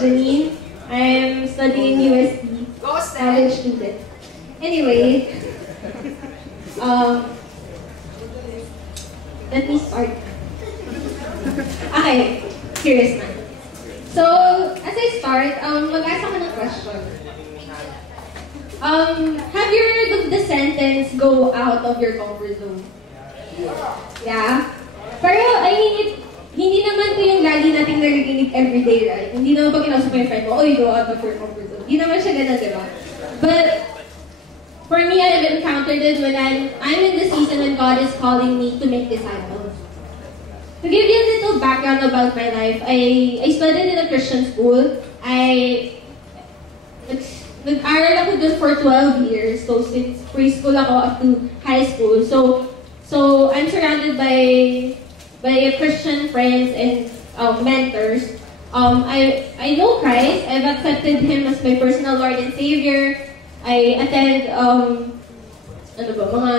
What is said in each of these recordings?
Janine. I'm studying UST, college student. Anyway, let me start. Okay, serious man. So, as I start, mag-ask ako ng question. Have you heard of the sentence, go out of your comfort zone? Yeah? Pero, I mean, hindi naman ito yung lagi nating narinig everyday, right? Hindi naman pag kinausap mo yung friend mo, oy, go out of your comfort zone. Hindi naman siya ganun, diba? But, for me, I've encountered it when I'm in the season when God is calling me to make disciples. To give you a little background about my life, I studied in a Christian school. Nag-aral ako doon for 12 years. So, since preschool ako up to high school. So I'm surrounded by Christian friends and mentors. I know Christ. I've accepted Him as my personal Lord and Savior. I attend mga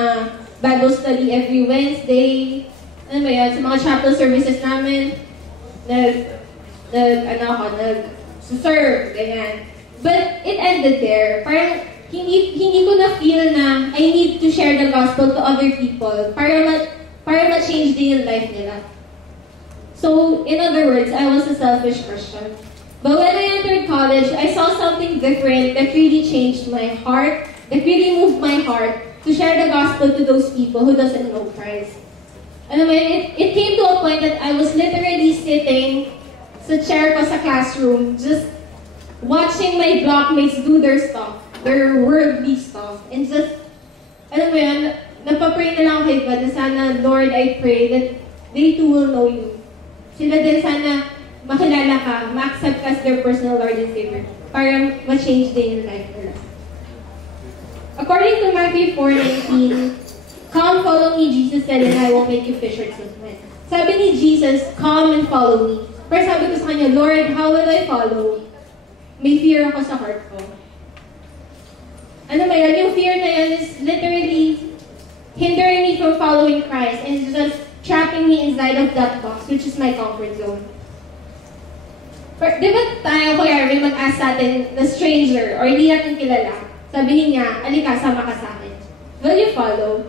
Bible study every Wednesday. Ano ba yan? Sa mga chapel services namin, nag-serve, ganyan. But it ended there. Parang hindi ko na-feel na I need to share the gospel to other people para ma-change din yung life nila. So, in other words, I was a selfish Christian. But when I entered college, I saw something different that really changed my heart, that really moved my heart to share the gospel to those people who doesn't know Christ. And it came to a point that I was literally sitting sa chair ko sa classroom, just watching my blockmates do their stuff, their worldly stuff, and just, napapray na lang ako kay God na sana, Lord, I pray that they too will know you. Sila din sana makilala ka, ma-accept ka as their personal Lord and Savior, para ma-change din yung life nila. According to Matthew 4:19, come, follow me, Jesus said, and I will make you fishers of men. Sabi ni Jesus, come and follow me. Pero sabi ko sa kanya, Lord, how will I follow? May fear ako sa heart ko. Yung fear na yan is literally hindering me from following Christ and just trapping me inside of that box, which is my comfort zone. Di ba tayo, kuya, may mag-ask sa atin, the stranger, or hindi natin kilala, sabihin niya, alika, sama ka sa akin. Will you follow?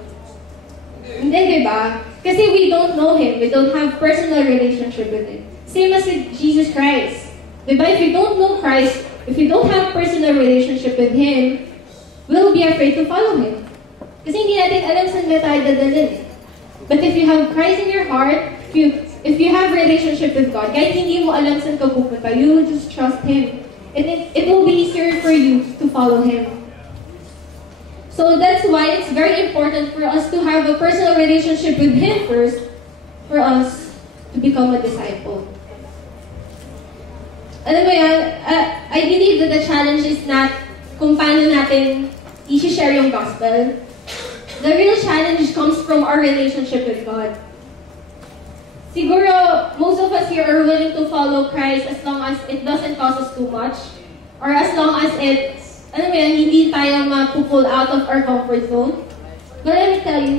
Hindi, di ba? Kasi we don't know Him. We don't have personal relationship with Him. Same as with Jesus Christ. Di ba? If you don't know Christ, if you don't have personal relationship with Him, we'll be afraid to follow Him. Kasi hindi natin alam saan na tayo dadalhin. But if you have Christ in your heart, if you have relationship with God, kahit hindi mo alam saan ka pupunta, you will just trust Him. And it will be easier for you to follow Him. So that's why it's very important for us to have a personal relationship with Him first, for us to become a disciple. Alam mo yan, I believe that the challenge is not kung paano natin i-share yung gospel. The real challenge comes from our relationship with God. Siguro, most of us here are willing to follow Christ as long as it doesn't cost us too much, or as long as hindi tayo ma-pull out of our comfort zone. But let me tell you,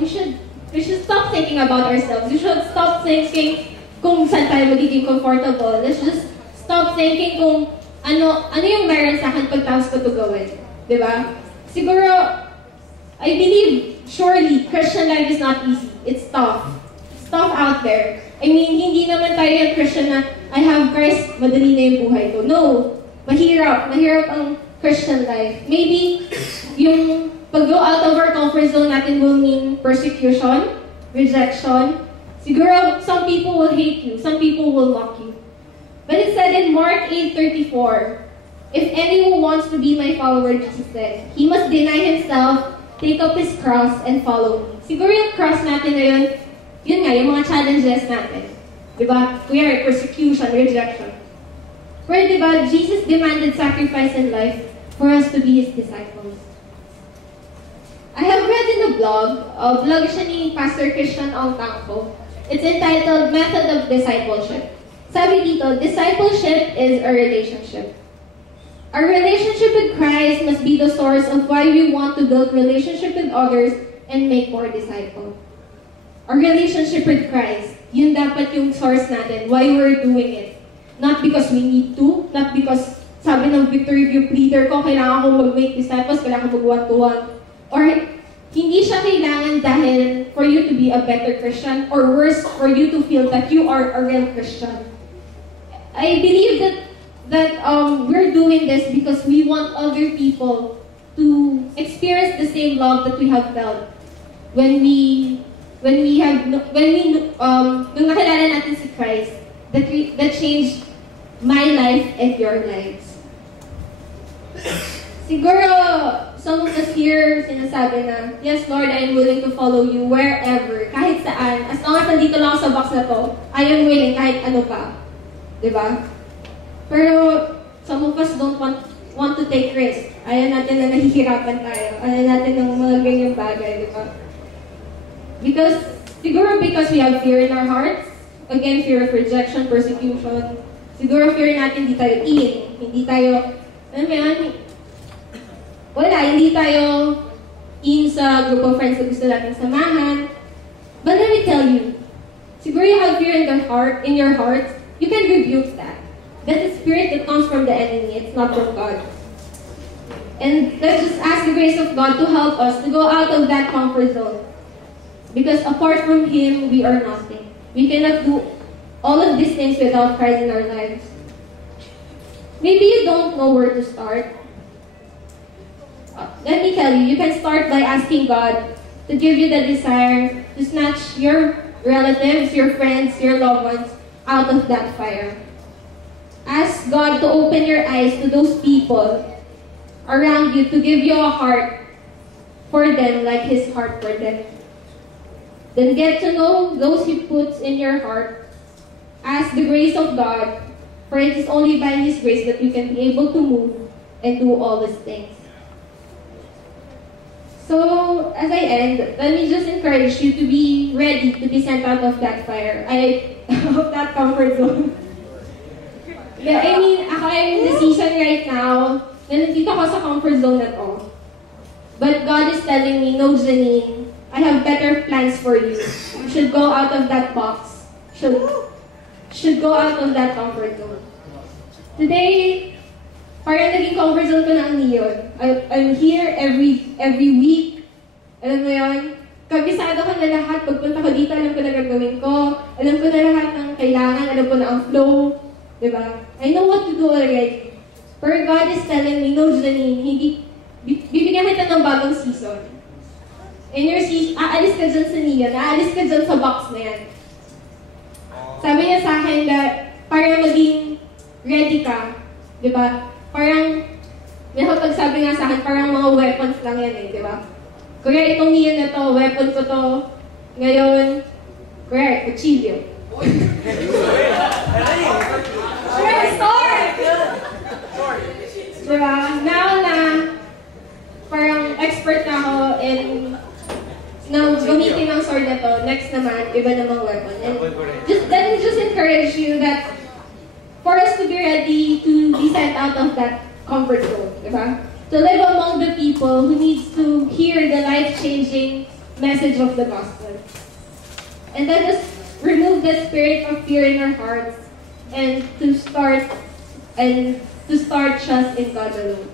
we should stop thinking about ourselves. We should stop thinking kung saan tayo magiging comfortable. Let's just stop thinking kung ano yung meron sa akin pagtapos ko ito gawin. Diba? Siguro, I believe, surely, Christian life is not easy. It's tough. It's tough out there. I mean, hindi naman tayo yung Christian na, I have Christ, madali na yung buhay ko. No. Mahirap. Mahirap ang Christian life. Maybe, yung pag-go out of our comfort zone natin will mean persecution, rejection. Siguro, some people will hate you. Some people will mock you. But it said in Mark 8:34, if anyone wants to be my follower, Jesus said, he must deny himself, take up his cross, and follow me. Siguro yung cross natin na yun nga, yung mga challenges natin. Diba? Kuya, persecution, rejection. Pero diba, Jesus demanded sacrifice in life for us to be His disciples. I have read in a vlog siya ni Pastor Christian Ongtangco. It's entitled Method of Discipleship. Sabi dito, discipleship is a relationship. Our relationship with Christ must be the source of why we want to build relationship with others and make more disciples. Our relationship with Christ, yun dapat yung source natin, why we're doing it. Not because we need to, not because sabi ng victory group leader ko, kailangan ko mag-make disciples, kailangan ko mag-one-to-one. Or hindi siya kailangan dahil for you to be a better Christian, or worse, for you to feel that you are a real Christian. I believe that we're doing this because we want other people to experience the same love that we have felt nung nakilala natin si Christ, that changed my life and your lives. Siguro, some of us here sinasabi na, yes Lord, I am willing to follow you wherever, kahit saan. As long as nandito lang sa box na to, I am willing kahit ano pa. Diba? Pero, some of us don't want to take risk. Ayaw natin na nahihirapan tayo. Ayaw natin ng mga ganyang bagay, diba? Because we have fear in our hearts. Again, fear of rejection, persecution. Siguro fear natin hindi tayo hindi tayo, ano ba yan? Wala, hindi tayo sa group of friends na gusto natin samahan. But let me tell you, siguro you have fear in your heart, you can rebuke that. That's a spirit that comes from the enemy, it's not from God. And let's just ask the grace of God to help us to go out of that comfort zone. Because apart from Him, we are nothing. We cannot do all of these things without Christ in our lives. Maybe you don't know where to start. Let me tell you, you can start by asking God to give you the desire to snatch your relatives, your friends, your loved ones out of that fire. Ask God to open your eyes to those people around you, to give you a heart for them like His heart for them. Then get to know those He puts in your heart. Ask the grace of God, for it is only by His grace that you can be able to move and do all these things. So, as I end, let me just encourage you to be ready to be sent out of that fire. Of that comfort zone. Yeah, I mean, I'm in the season right now, na nandito ako sa comfort zone na to. But God is telling me, no, Janine, I have better plans for you. You should go out of that box. Should go out of that comfort zone. Today, parang naging comfort zone ko na ang Neon. I'm here every week. Alam mo yun? Kabisado ko na lahat. Pagpunta ko dito, alam ko na gagawin ko. Alam ko na lahat ng kailangan. Alam ko na ang flow. Diba? I know what to do already. Pero God is telling me, no, Janine, bibigyan kita ng bagong season. In your season, aalis ka dyan sa Neon. Aalis ka dyan sa box na yan. Sabi niya sa akin na para maging ready ka. Diba? Parang, may pagsabi nga sa akin, parang mga weapons lang yan eh, di ba? Kuya, itong Neon na to, weapon ko to. Ngayon, kuya, kutsilyo. Kuya, sword! Diba? Now na, parang expert na ako in gamitin ng sword na to, next naman, iba namang weapon. And let me just encourage you that for us to be ready to be sent out of that comfort zone, diba? To live among the people who needs to hear the life-changing message of the gospel. And let us remove the spirit of fear in our hearts and to start trust in God alone.